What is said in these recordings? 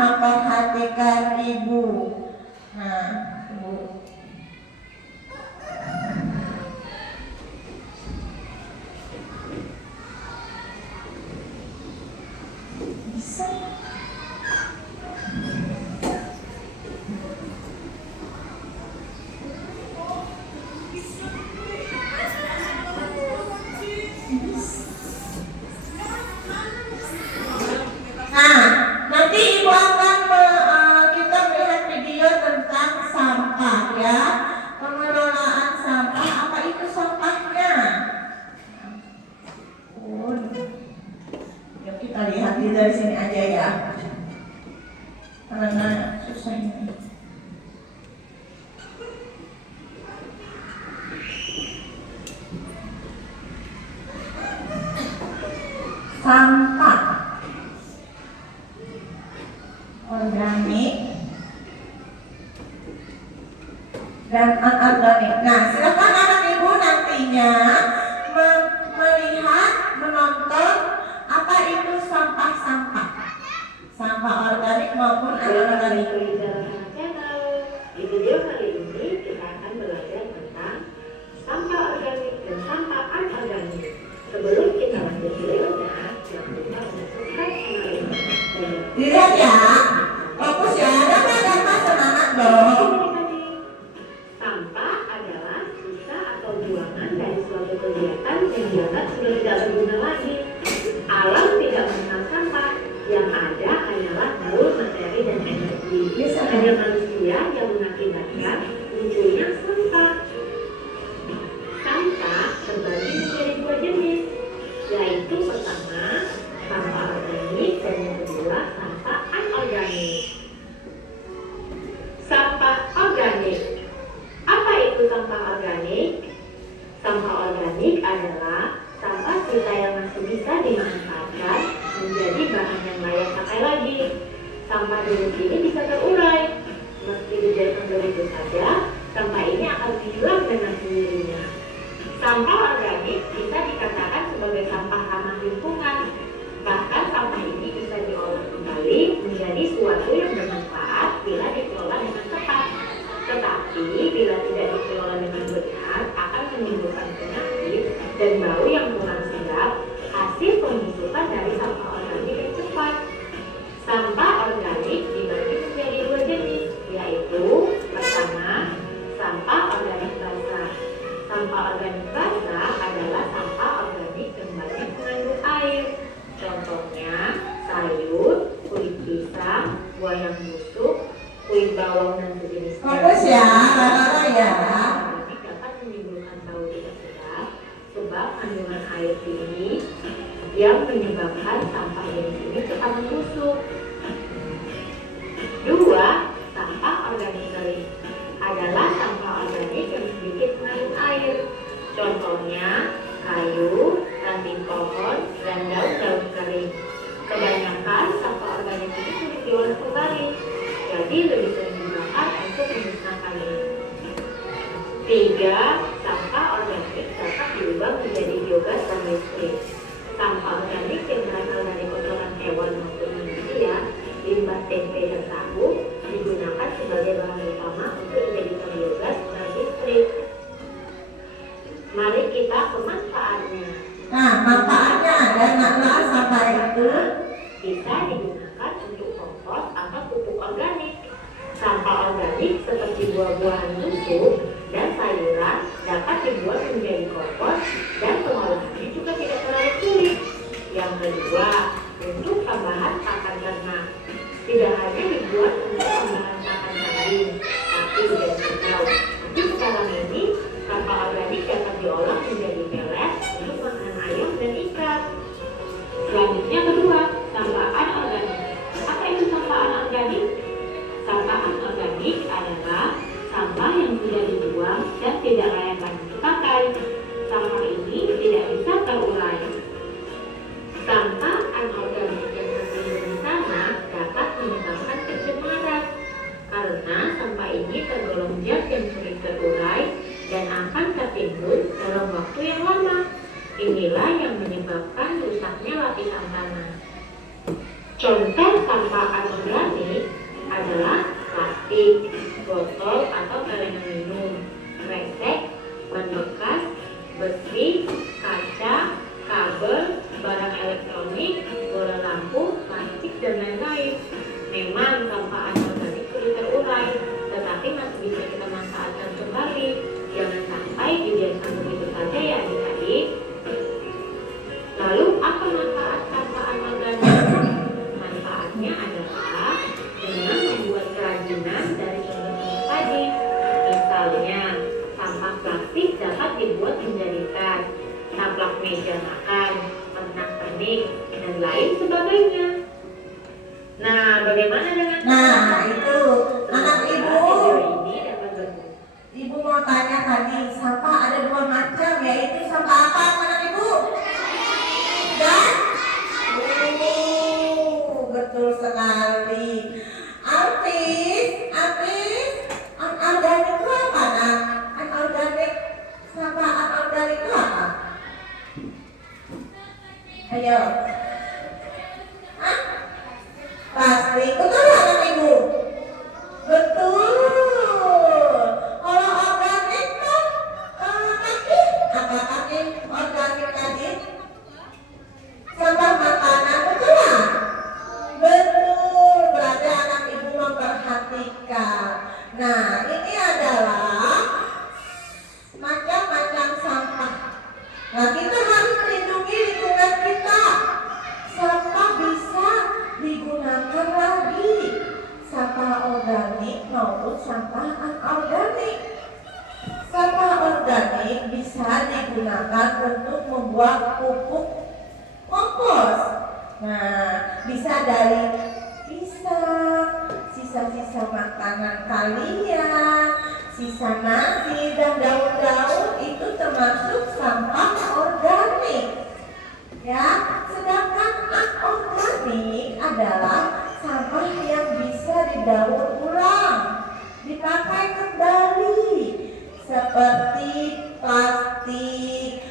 memperhatikan ibu. Nah, ibu. Bisa. Nah, nanti ibu akan kita melihat video tentang sampah ya, pengelolaan sampah. Apa itu sampahnya? Yuk kita lihat dari sini aja ya, karena susah ini. Sampah organik dan anorganik. Nah, silakan anak ibu nantinya melihat, menonton apa itu sampah-sampah, sampah organik maupun anorganik. Di video kali ini kita akan belajar tentang sampah organik dan sampah anorganik. Sebelum kita lanjut videonya, jangan lupa untuk subscribe channel ini. Dilihat ya, fokus ya, dapat semangat dong. Sampah adalah sisa atau buangan dari suatu kegiatan yang dianggap sudah tidak berguna lagi. Alam tidak mengenal sampah, yang ada hanyalah gaul materi dan energi. Hanya manusia yang mengakibatkan munculnya sampah. Sampah terbagi menjadi dua jenis, yaitu pertama sampah organik dan yang kedua sampah anorganik. Sampah organik. Apa itu sampah organik? Sampah organik adalah sampah sisa yang masih bisa dimanfaatkan menjadi bahan yang layak pakai lagi. Sampah jenis ini bisa terurai. Meski dibiarkan begitu saja, sampah ini akan hilang dengan sendirinya. Sampah organik bisa dikatakan sebagai sampah ramah lingkungan. Bahkan sampah ini bisa diolah kembali menjadi suatu yang bermanfaat bila dikelola dengan tepat. Tetapi bila tidak dikelola dengan benar akan menimbulkan penyakit dan bau yang kurang sedap, hasil pembusukan dari sampah organik yang cepat. Sampah organik dibagi menjadi dua jenis, yaitu pertama, sampah organik basah. Sampah organik basah adalah sampah organik yang banyak mengandung air. Contohnya sayur, kulit pisang, buah yang busuk, kulit bawang dan sejenisnya. Fokus ya, Rara ya. Dapat menimbulkan bau tidak sedap sebab kandungan air tinggi yang menyebabkan sampah jenis ini cepat membusuk. Dua, sampah organik kering adalah sampah organik yang sedikit mengandung air. Contohnya kayu, ranting pohon, dan daun-daun kering. Kebanyakan sampah organik ini sulit diolah kembali, jadi lebih sering dibakar untuk memusnahkannya. Tiga, sampah organik dapat diubah menjadi biogas dan listrik. Sampah organik yang berasal dari kotoran hewan maupun manusia, limbah tempe dan tahu digunakan sebagai bahan utama untuk dijadikan biogas dan listrik. Mari kita ke manfaatnya. Nah, manfaatnya adalah sampah itu bisa digunakan untuk kompos atau pupuk organik. Sampah organik seperti buah-buahan busuk dan sayuran dapat dibuat menjadi kompos dan pengolahannya juga tidak terlalu sulit. Yang kedua, untuk tambahan pakan ternak. Tidak hanya dibuat untuk tambahan pakan kambing, tapi jangan tahu, nanti sekarang ini sampah organik dapat diolah menjadi pelet untuk makanan ayam dan ikan. Selanjutnya kedua, sampah anorganik. Apa itu sampah anorganik? Sampah anorganik adalah sampah yang sudah dibuang dan tidak layak lagi dipakai. Sampah ini tidak bisa terurai. Sampah anorganik yang tertimbun di sana dapat menyebabkan pencemaran karena sampah ini tergolong zat yang sulit terurai dan akan tertimbun dalam waktu yang lama. Inilah yang menyebabkan rusaknya lapisan tanah. Contoh sampah anorganik adalah plastik, botol atau kalengan minum, kresek, ban bekas, besi, kaca, kabel, barang elektronik, bola lampu, plastik, dan lain-lain. Memang sampah anorganik sulit terurai, tetapi masih bisa kita manfaatkan kembali. Jangan sampai dibiarkan begitu saja ya adik-adik. Lalu apa manfaat sampah anorganik? Manfaatnya adalah dengan membuat kerajinan dari sumber-sumber tadi. Misalnya, sampah plastik dapat dibuat menjadi tas, taplak meja makan, pernak-pernik, dan lain sebagainya. Nah, bagaimana dengan itu anak ibu. ini dapat berguna? Ibu mau tanya tadi, sampah ada dua macam, yaitu sampah apa anak ibu? Dan betul sekali. Artis, anorganik itu apa nak? Anorganik, sampah anorganik itu apa? Ayo. Hah? Plastik, betul anak ibu? Betul. Kalau organik kan tadi apa tadi organik tadi? Sampah makanan, betul lah? Betul. Berarti anak ibu memperhatikan. Nah, ini adalah macam-macam sampah. Nah, kita harus melindungi lingkungan kita. Sampah bisa digunakan lagi, sampah organik maupun sampah anorganik. Sampah organik bisa digunakan untuk membuat pupuk kompos. Nah, bisa dari pisang, sisa-sisa makanan kalian, sisa nasi dan daun-daun itu termasuk sampah organik. Ya, sedangkan anorganik adalah sampah yang bisa didaur ulang, dipakai kembali, seperti plastik,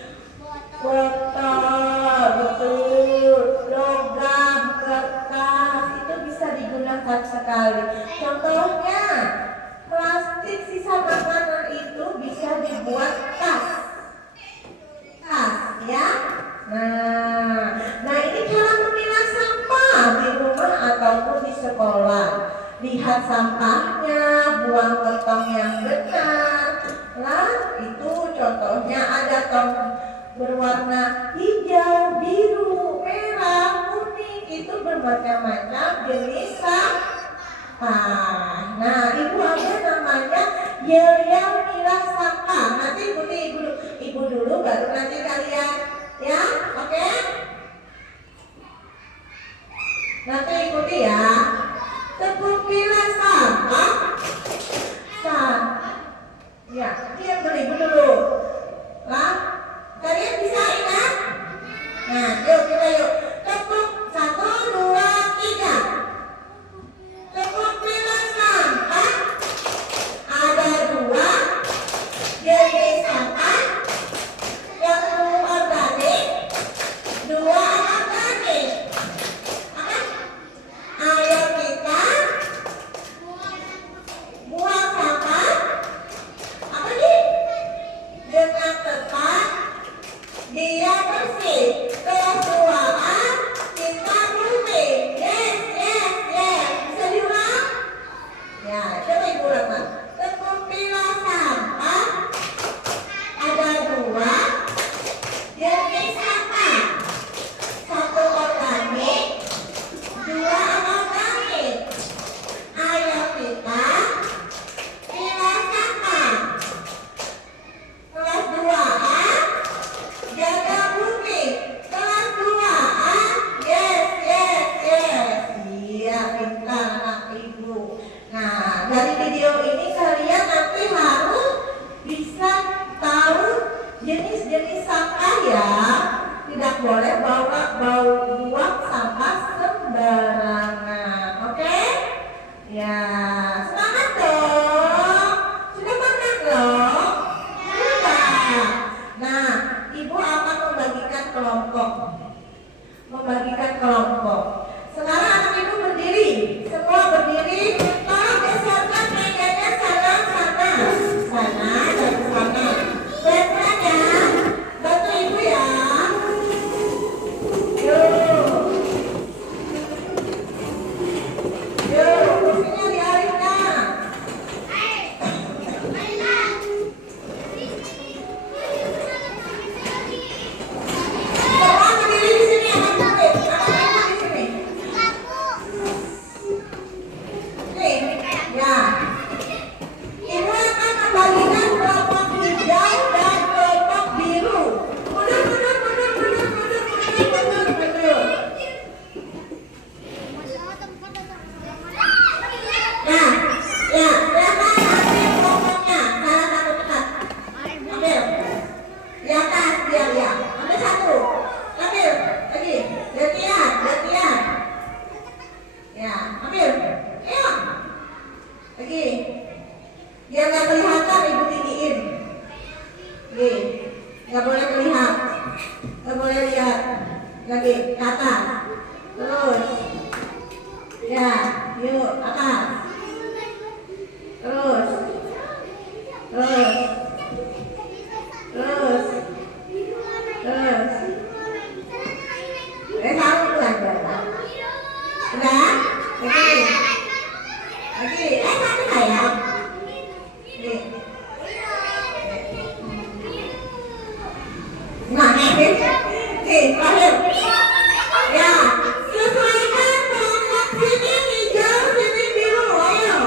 botol, betul, logam, kertas, itu bisa digunakan sekali. Contohnya, plastik sisa makanan itu bisa dibuat tas, ya. Nah ini cara memilah sampah di rumah ataupun di sekolah. Lihat sampahnya, buang ke tong yang benar. Lah itu contohnya ada tong berwarna hijau, biru, merah, kuning. Itu bermacam-macam jenis sampah. Nah ibu ada namanya yel-yel milah sampah. Nanti ikuti ibu dulu baru nanti kalian. Ya, oke? Nanti ikuti ya. Tepung pilah sampah. Ya, diam dulu. Lah, kalian bisa ingat? Nah, yuk kita yuk. Tepung 1, 2, 3. Tepung pilah sampah. Ada 2 jenis sampah. Yang organik, 2 anorganik. Ayo kita buang sampah. Apa nih? Nih, terakhir. Ya, sesuaikan kelompok sini hijau, sini biru. Ayo.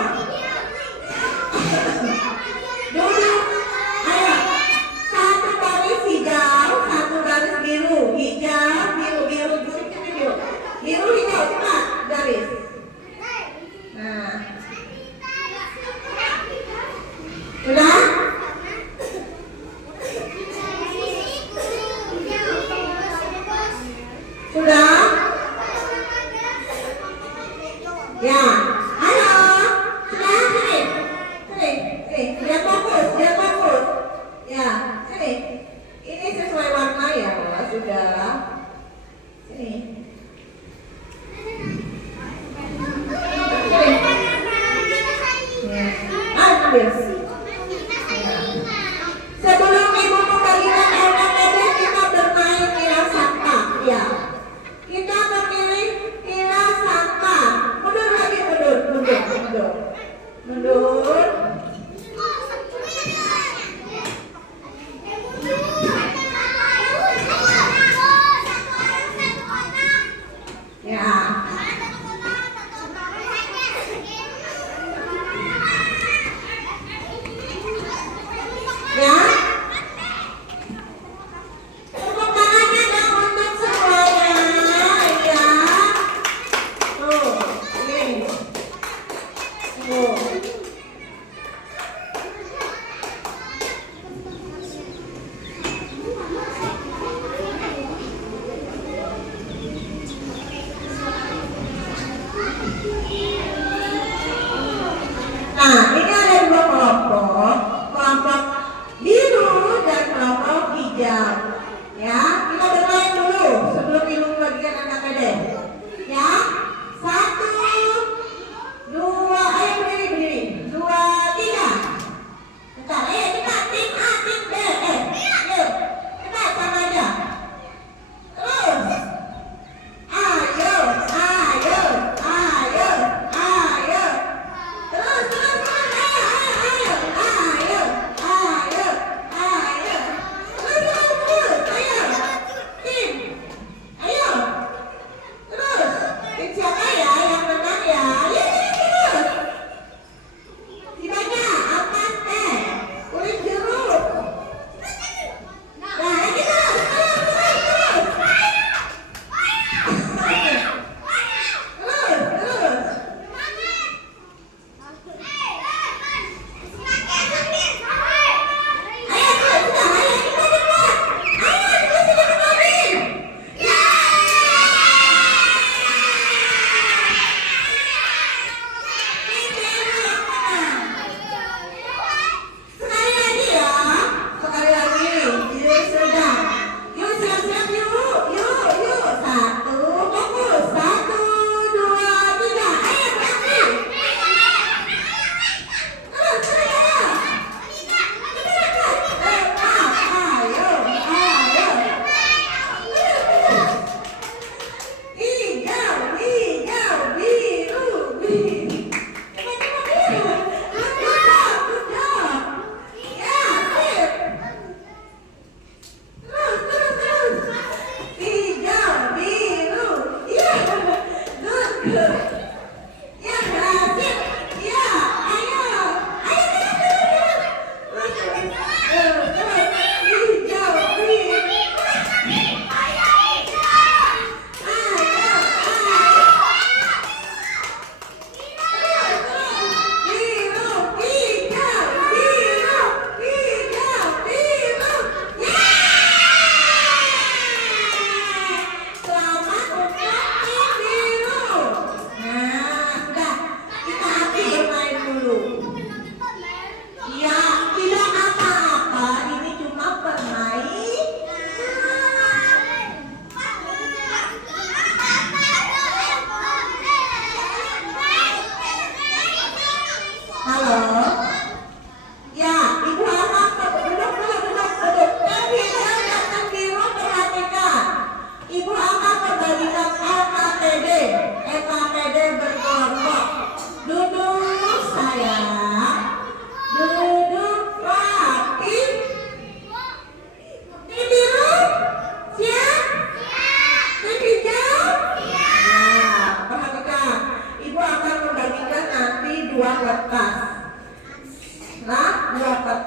Duduk. Ayo. Satu baris hijau, satu baris biru. Hijau, biru, biru, duduk sini biru. Biru, hijau, cepat. Garis. Nah. Sudah?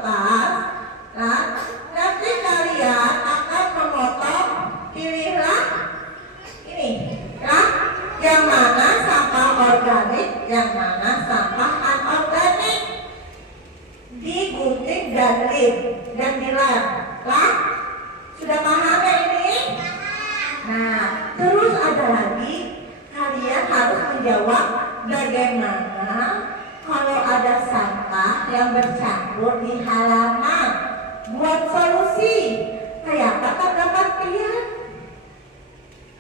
kertas, nah, nanti kalian akan memotong, pilihlah ini, nah, yang mana sampah organik, yang mana sampah anorganik, digunting dan dilem. Lah, sudah paham ya ini? Nah, terus ada lagi, kalian harus menjawab bagaimana kalau ada sampah yang bercampur di halaman. Buat solusi, kayak apa pendapat kalian?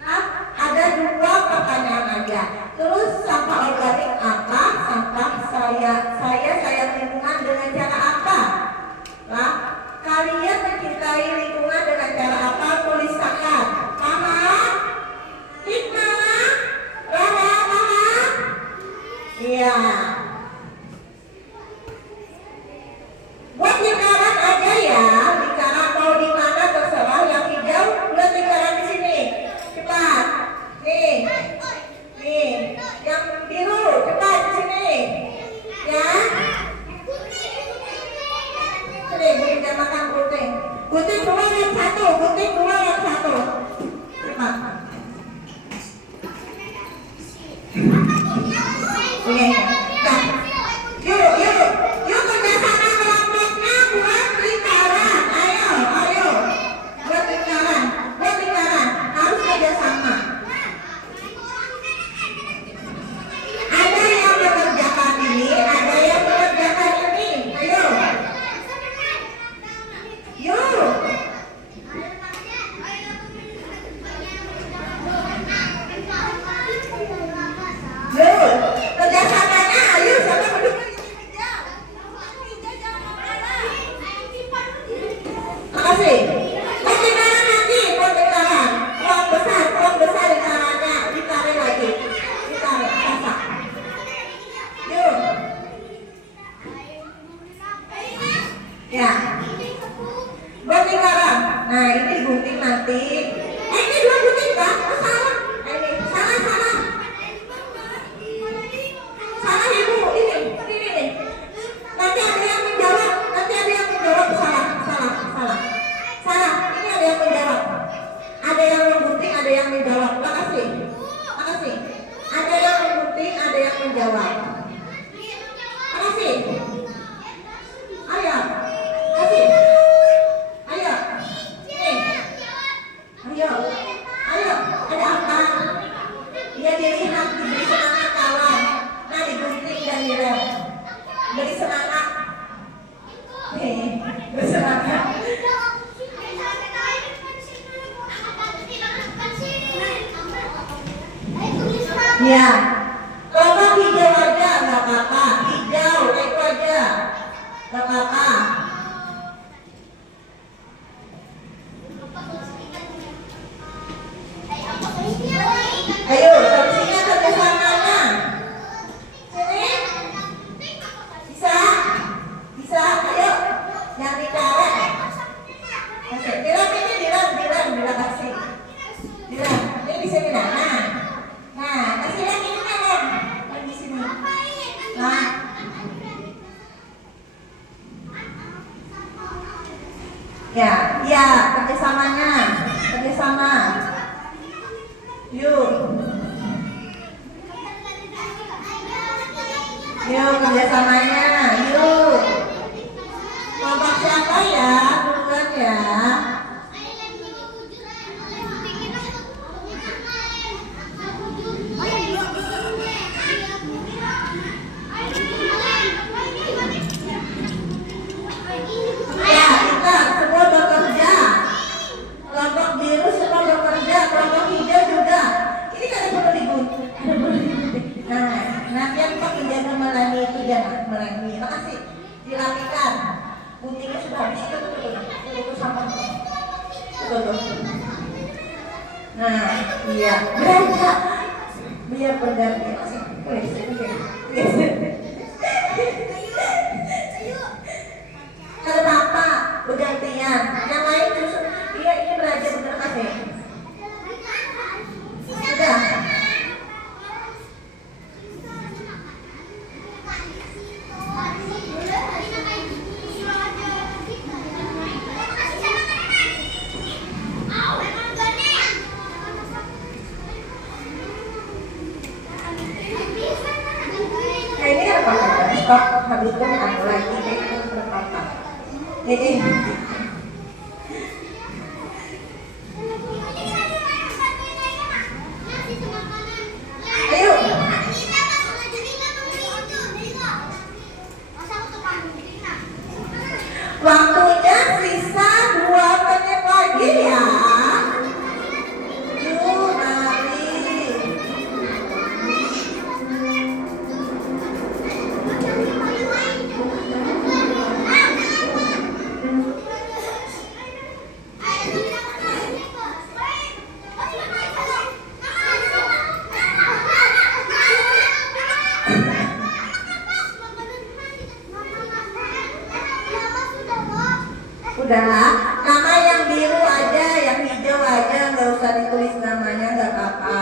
Nah, ada 2 pertanyaan aja. Terus sampah organik apa? Sampah saya lingkungan dengan cara apa? Nah, kalian mencintai lingkungan dengan cara apa? Tuliskan. Paham? Hikmah? Paham? Iya. Buat lingkaran aja ya, lingkaran mau di mana terserah. Yang hijau buat lingkaran di sini. Cepat. Nih, yang biru cepat di sini. Ya. Sini, gunting dan makan gunting. Gunting 2 yang 1, gunting 2 yang 1. Cepat. Oke. Nah, yuk kerjasama kelompoknya buat lingkaran. Ayo. Buat lingkaran. Harus kerjasama. Ada yang mengerjakan ini, ada yang mengerjakan ini. Ayo. Yuk. Kerjasamanya, ayo sama berdua. Makasih. Buat lingkaran lagi, buat lingkaran. Ruang besar lingkarannya. Ditarik lagi. Masak. Yuk. Ya. Buat lingkaran. Nah, ini gunting nanti. Ini 2 gunting kan? Salah. Ini salah. Salah ibu, ini. Nanti ada yang menjawab salah. Ini ada yang menjawab. Ada yang menggunting, ada yang menjawab. Makasih. Ada yang menggunting, ada yang menjawab. Makasih. Ayo. Kasih. Ayo. Ini. Ayo. Ada apa? Dia dilihat, diberi semangat kawan. Nah, digunting dan direm. Beri semangat. Bersemangat. Ya. Kelompok hijau aja, nggak apa-apa. Hijau, itu aja. Nggak apa-apa. Ayo, solusinya kerjasamanya. Sini. Bisa, ayo. Yang ditarik. Kasih. Dilem kasih. Dilem. Ini di sini Nah, kasih lagi ini kan. Di sini. Nah. Ya, kerjasama. Yuk kerjasamanya. Yuk. Kelompok siapa ya? Duluan ya. Ya, kita semua bekerja. Kelompok biru semua bekerja, kelompok hijau juga. Ini kan perlu digunting. Nah, nanti yang pakai jaga melangi itu jangan melangi. Makasih. Dirapikan. Guntingnya sudah habis. Itu sama. Tuh. Nah, iya. Beranjak. Biar berganti. Masih. Kalau apa bergantian. Yang lain terus. Iya, ini belajar bener kasih. Sudah. Eh. Ayo. Waktunya sisa 2 menit lagi ya. Yuk, mari. Udah, nama yang biru aja, yang hijau aja, nggak usah ditulis namanya, nggak apa-apa.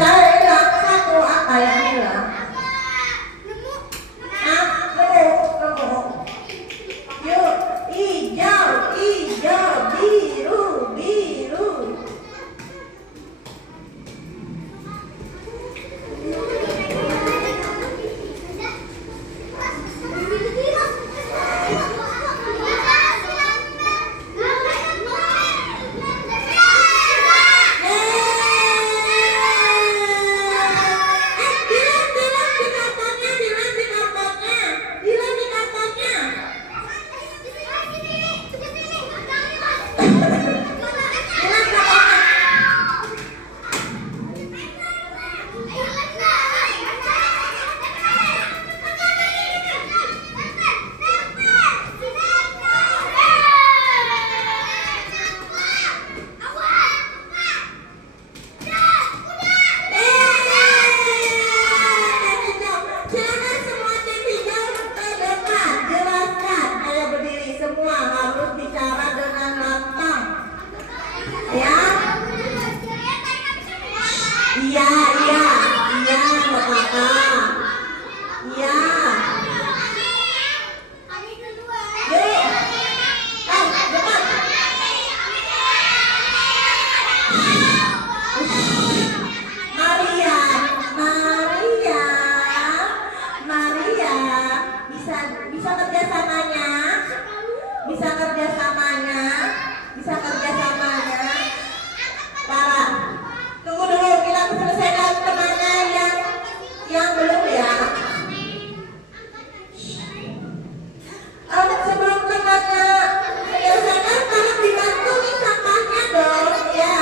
Saya hilang satu, apa yang hilang? Nemu. Yuk, hijau, biru, biru. Semua harus bicara dengan lantang, ya. Iya, nggak apa-apa. Iya. Yuk. Depan. Maria, bisa kerjasamanya. Para, tunggu dulu, kita selesaikan temannya yang belum ya. Sebelum temannya menyelesaikan, tolong dibantu nih sampahnya dong. Ya,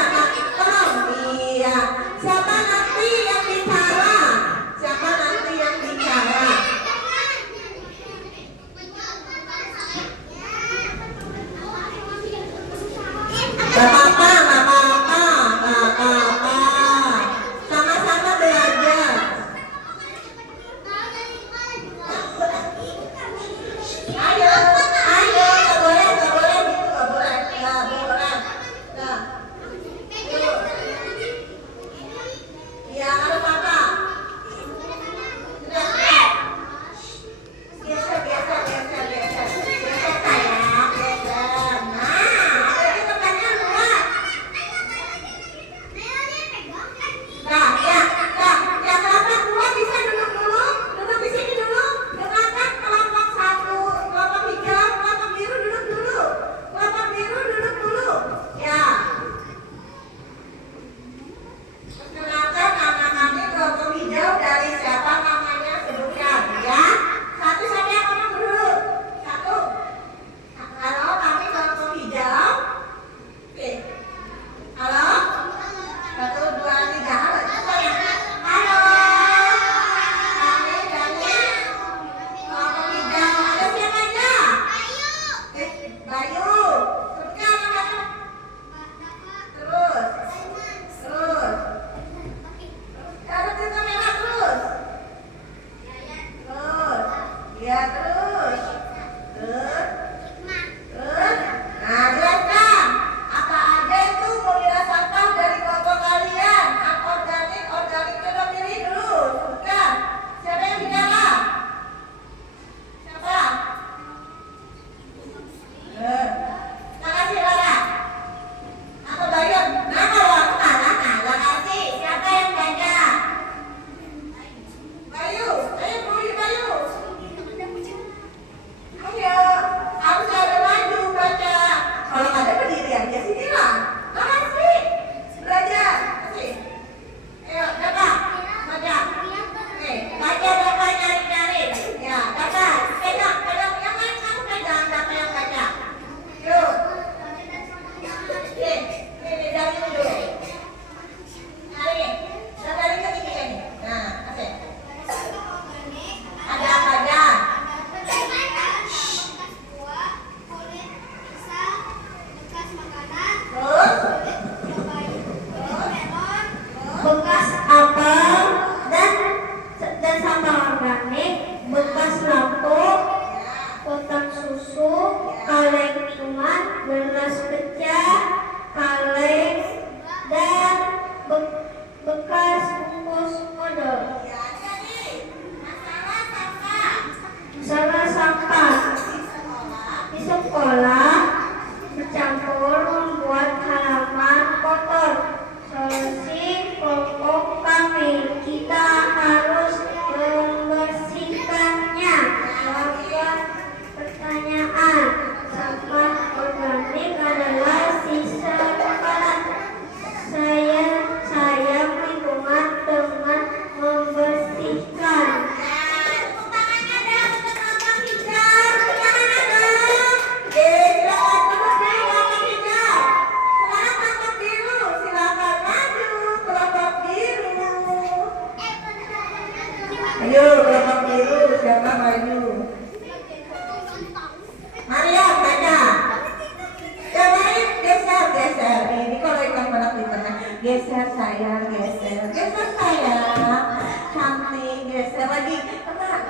Geser sayang, geser. Geser sayang. Cantik, geser lagi.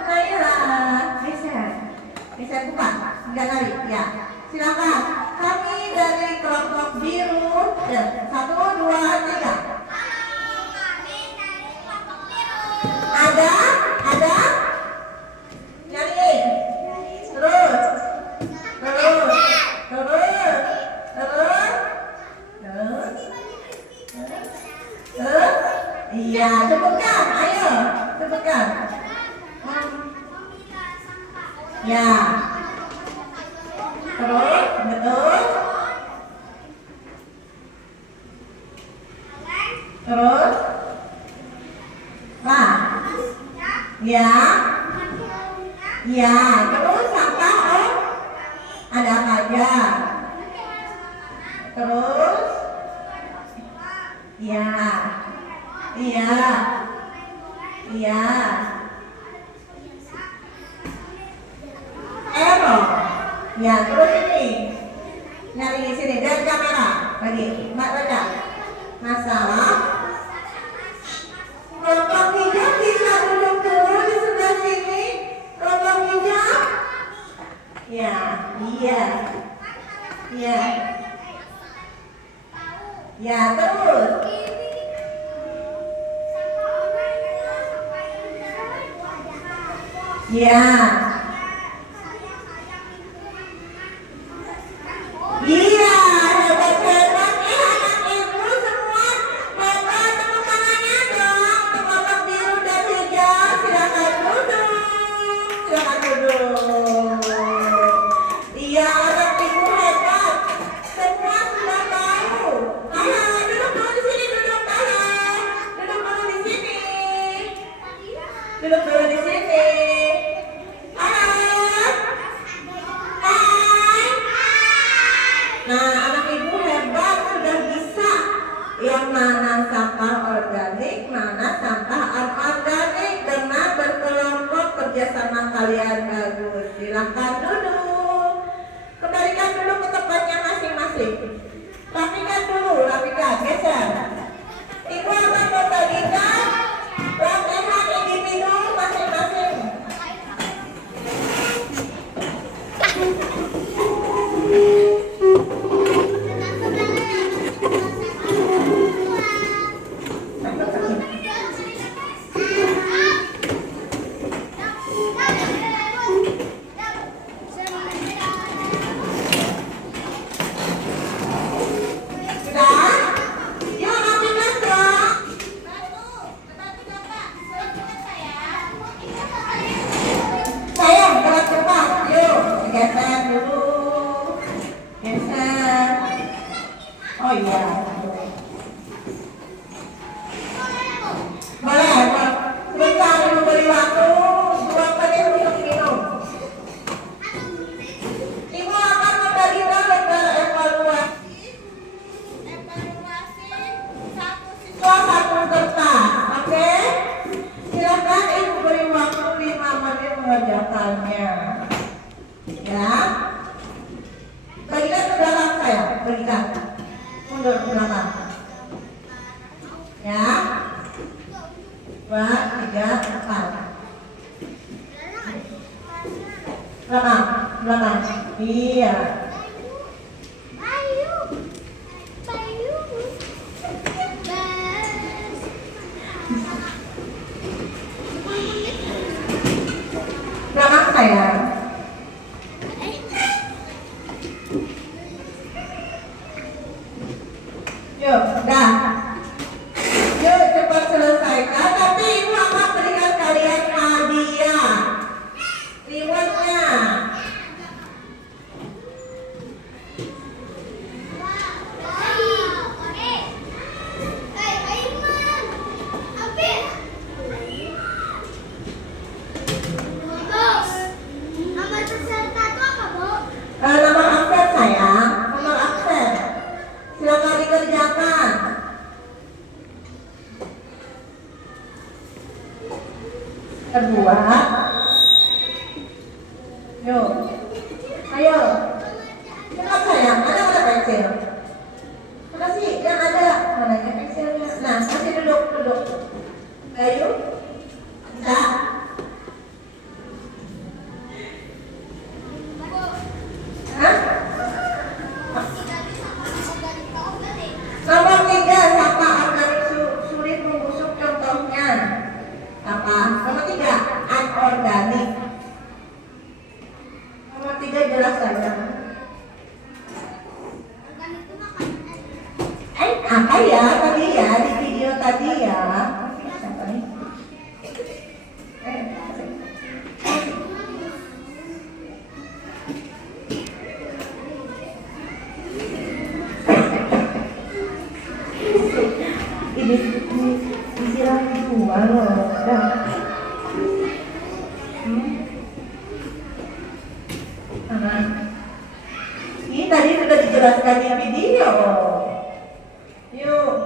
Naila, geser. Geser buka. Enggak lari, ya. Silakan. Kami dari kelompok biru. Ya, 1, 2, 3. Ada? Ada? Nyariin. Terus. Terus. Terus. Terus. Terus. Iya, sebutkan. Ayo, sebutkan. Ya. Terus, betul. Terus. Nah. Ya. Ya, terus sampah ada apa aja? Terus. Ya. Iya. Iya. Error. Ya, terus ini. Nyari di sini dari kamera. Lagi, Mbak baca. Masalah. Kelompok hijau bisa duduk dulu di sebelah sini. Kelompok hijau. Ya, iya. Iya. Ya, terus. Ya. Iya, hebat-hebat. Anak ibu semua bawa tepuk tangannya dong. Kelompok biru dan hijau, silakan duduk. Silakan duduk. Iya, anak ibu hebat. Semua sudah tahu. Halo, duduk dulu di sini, duduk. Halo, duduk dulu di sini. Duduk dulu di sini. Nah, anak ibu hebat, sudah bisa yang mana sampah organik, mana sampah anorganik. Dengan berkelompok kerjasama kalian bagus. Silakan duduk. Kembalikan dulu ke tempatnya masing-masing. Rapikan dulu, rapikan, geser. Ibu akan membagikan latihan individu masing-masing. Geser dulu, geser. Oh iya, boleh. Sebentar, ibu beri waktu 2 menit untuk minum. Ibu akan membagikan evaluasi siswa 1 kertas, oke? Silakan ibu beri waktu 5 menit mengerjakannya. Ya, bagikan ke belakang saya, bagikan mundur ke belakang. Ya, 2, 3, 4. Belakang, belakang. Iya. Belakang saya. Yuk, dah. Yuk, cepat selesaikan. Tapi ibu akan berikan kalian hadiah. Rewardnya. Nama absen sayang, nomor absen. Silakan dikerjakan. Kedua, yuk, ayo, cepat sayang. Ada pensil? Mana sih? Yang ada, mananya pensilnya? Ayo. Enggak. Hah? Nomor 3, sampah organik sulit membusuk, contohnya apa? Nomor 3, anorganik. Nomor 3 jelas saja. Apa ya tadi ya di video tadi ya? Siapa nih? Ini disiram dua loh. Ini tadi sudah dijelaskan di video. Yuk.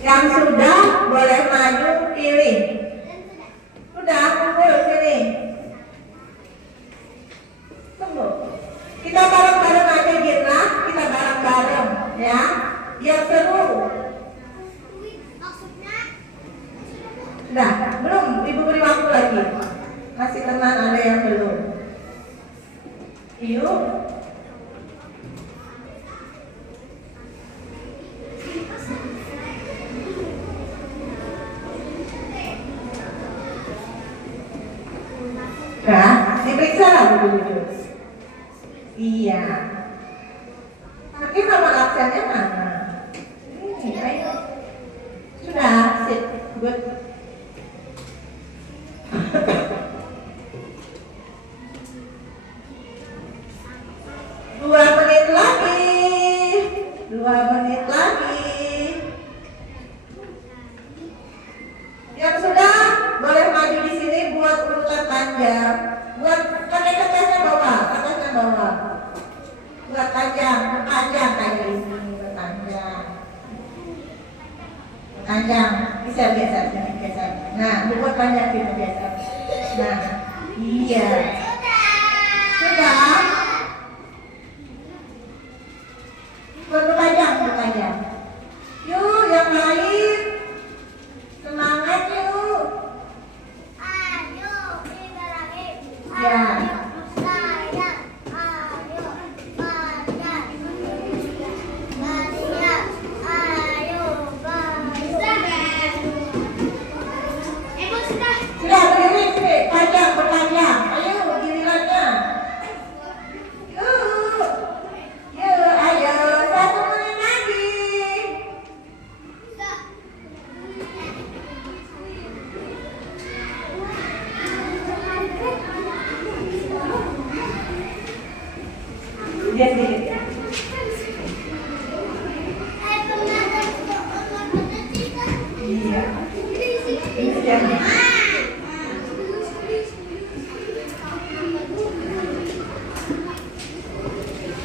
Yang sudah boleh maju pilih. Sudah kumpul sini. Tunggu. Kita bareng-bareng aja Gina, kita bareng-bareng ya. Yang seru. Sudah, belum, ibu beri waktu lagi. Masih teman ada yang belum. Yuk. Nah, diperiksa lah dulu. Iya. Tapi nomor absennya mana? Ini, ayo. Sudah, sip, good. Dua menit lagi. Yang sudah boleh maju di sini buat urutan panjang. Buat pakai kertasnya bawa. Buat panjang kayak ini, panjang. Bisa biasa. Nah, buat panjang gitu biasa. Nah, iya. Sudah. Berpanjang. Yuk, yang lain. Semangat yuk. Ayo, kita lagi. Ya. Sudah berdiri sini, berpanjang. Ayo gilirannya. Yuk, ayo 1 menit lagi. Lihat sedikit. Iya. Ini siapa?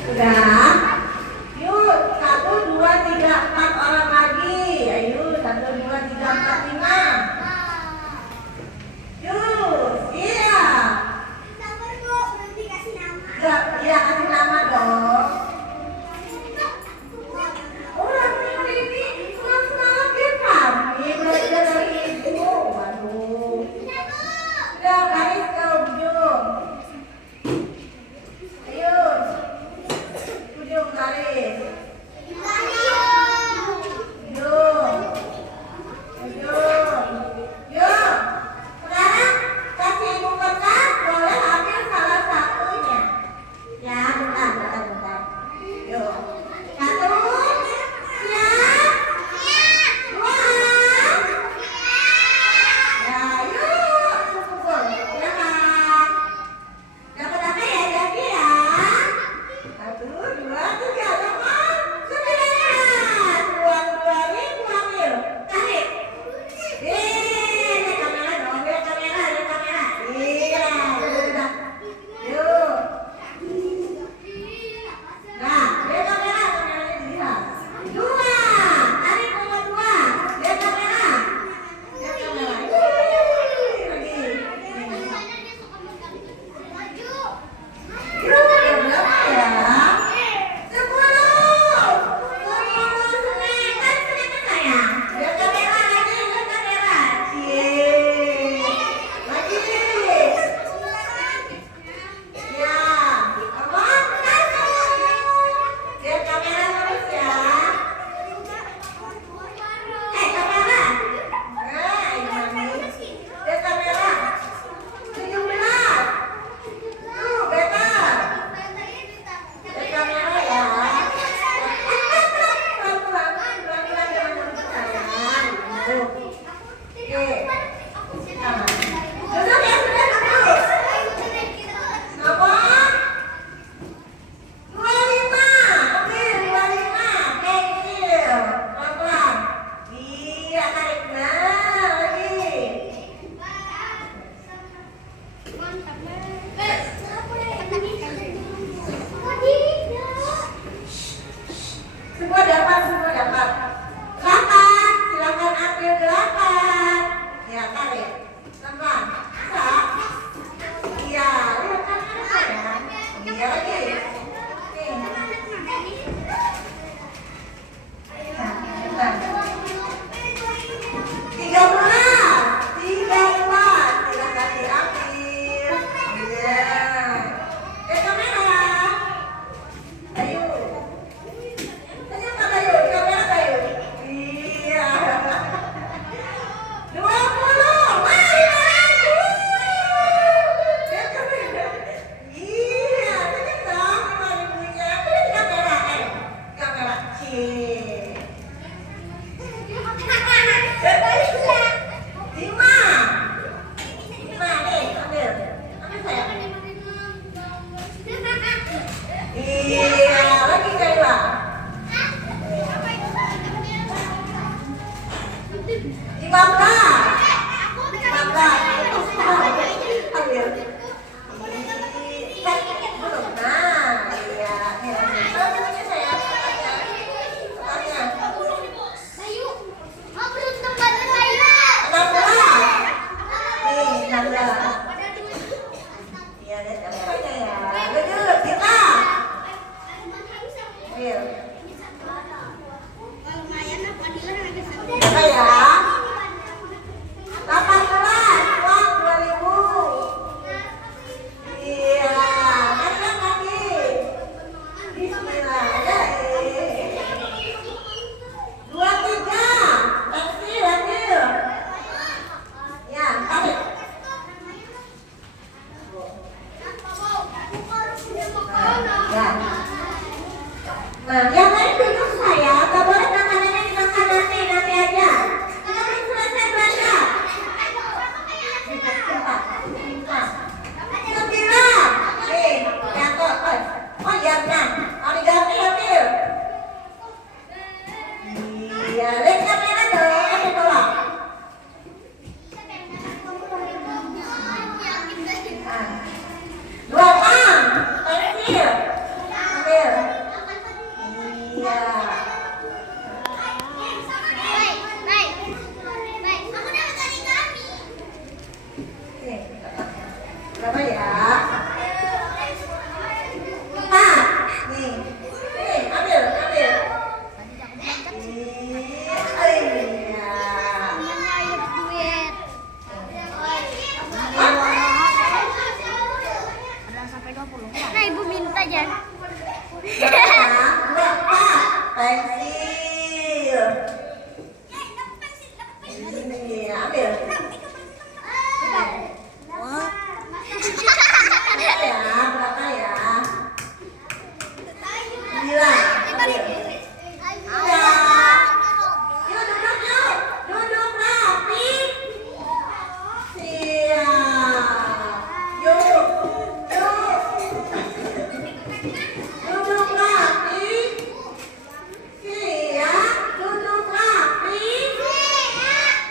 Sudah. Yuk, 1, 2, 3, 4 orang lagi. Ayo, 1, 2, 3, 4, 5. Yuk, iya. Iya, kasih nama dong. Orang ini semalam dia kami belajar dari ibu. Waduh. Nah, duduk ya, sudah duduk. Nomor 25. Ambil 25. Pensil. Pelan-pelan. Iya, tarik. Nah, lagi. Semua dapat, semua dapat. 8, silakan ambil 8. Ya, tarik. Pelan-pelan. Bisa. Iya, lihat kan ada ya. Iya lagi. Nih. Nah, bentar. 13. 13. Silakan diambil. Iya. Kamera. Ayo. Senyum Kak Bayu, di kamera Bayu. Iya. 20. Wah, 500. Lihat kamera. Iya, senyum dong 5.000-nya. Lihat di kamera. Kamera. Cie. 5. 5 nih, ambil. Ambil sayang. Iya, lagi Kayla. 15. 15. Ambil. Belum. Nah, iya. Nih, ambil. Ambil sayang. Ambil. 16. Nih, 16. Iya, lihat kameranya ya. Lanjut, kita. Ambil. Berapa ya? 18. Uang 2.000. Iya. Naikkan lagi. Bismillah. 23. Pensil, ambil. Ya, tarik. Ya. Nah, yang lain duduk saya, nggak boleh makanannya dimakan nanti aja. Kita belum selesai belajar. Sebentar. 9. Nih, jatuh. Oh iya benar. Mau diganti ambil. Iya, lihat kamera dong. Ambil tolong. Nah, 26. Pensil. Ambil. Iya. Nih, berapa ya? 4. Nih. Nih, ambil. Iya. Nah, ibu minta aja. Berapa? Pensil. Ini ambil. Berapa ya? 9. Ambil. Ya. Yuk duduk yuk. Duduk rapi. Siap. Yuk. Duduk rapi. Siap. Duduk rapi.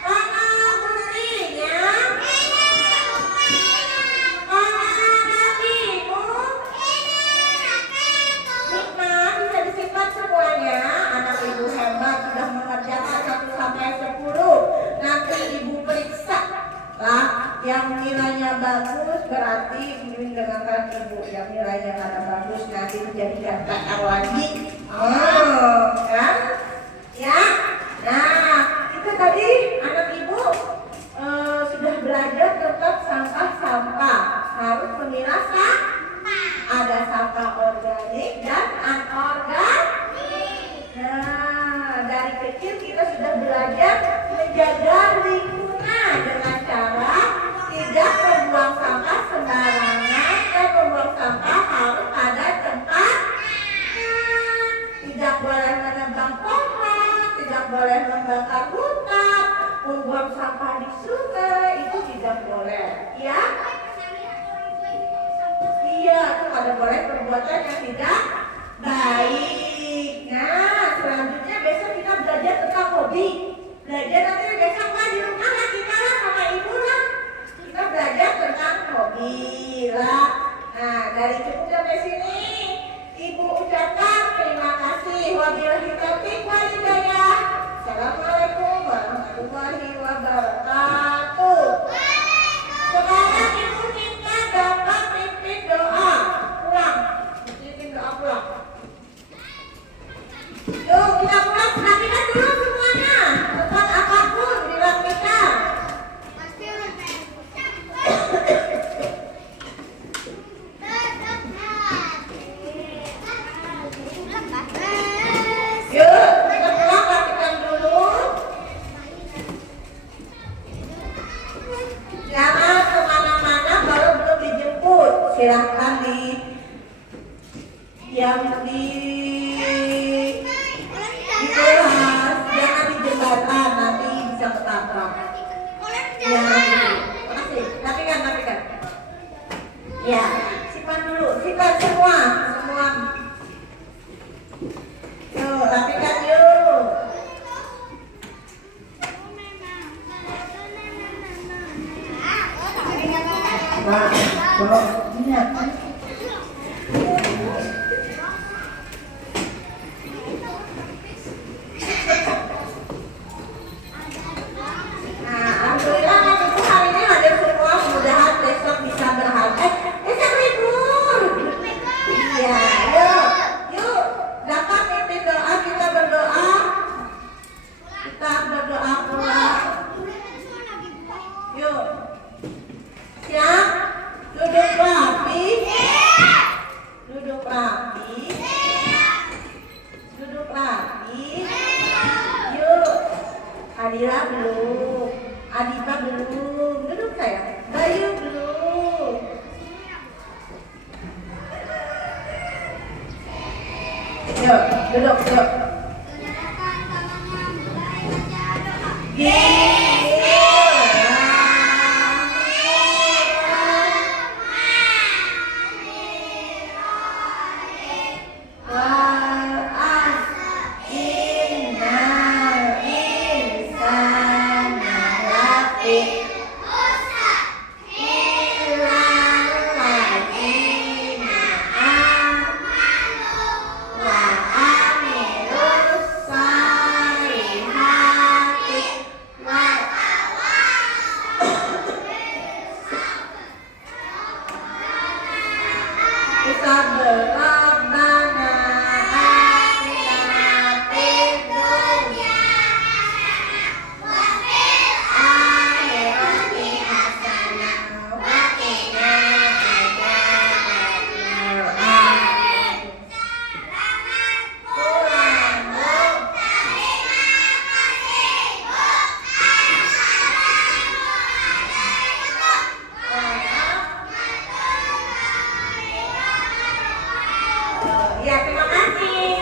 Mana berdirinya? Mana kakimu? Nikmat, bisa disimpan semuanya. Anak ibu hebat, sudah mengerjakan 1 sampai 10. Nanti ibu periksa lah. Yang nilainya bagus berarti ibu dengarkan ibu. Yang nilainya kada bagus nanti dijadikan PR lagi. Oh, kan? Ya. Nah, itu tadi anak ibu sudah belajar tentang sampah-sampah. Harus memilah sampah. Ada sampah organik dan anorganik. Nah, dari kecil kita sudah belajar menjaga lingkungan dengan cara tidak membuang sampah sembarangan dan membuang sampah harus pada tempatnya. Tidak boleh menebang pohon, tidak boleh membakar hutan, sungai itu tidak boleh, ya? Iya, itu ada boleh perbuatan yang tidak baik. Nah, selanjutnya besok kita belajar tentang hobi. Belajar nanti besok mah di rumah lah kita lah sama ibu lah. Kita belajar tentang hobi lah. Nah, dari cukup sampai sini, ibu ucapkan terima kasih. Wabillahi taufiq wal hidayah. Assalamualaikum warahmatullahi wabarakatuh. Sekarang ibu minta Bapak pimpin doa. Pulang. Pimpin doa pulang. Yuk kita pulang. Perhatikan dulu semuanya. Tempat apapun dilakukan. Yuk kita pulang. Perhatikan dulu. Jangan kemana-mana kalau belum dijemput. Silahkan di kelas, jangan di jembatan, nanti bisa ketabrak. Ya, makasih. Rapikan. Ya, simpan dulu, simpan semua. Yuk, rapikan yuk. Nah, ingat. Alhamdulillah kan ibu hari ini hadir semua, mudah-mudahan besok bisa berhasil. Besok libur. Iya, yuk. Dapat pimpin doa, kita berdoa. Pulang. Yuk. Siap? Duduk rapi. Yuk. Adira belum. Adita belum. Duduk sayang. Bayu belum. Yuk, duduk. Ya, terima kasih.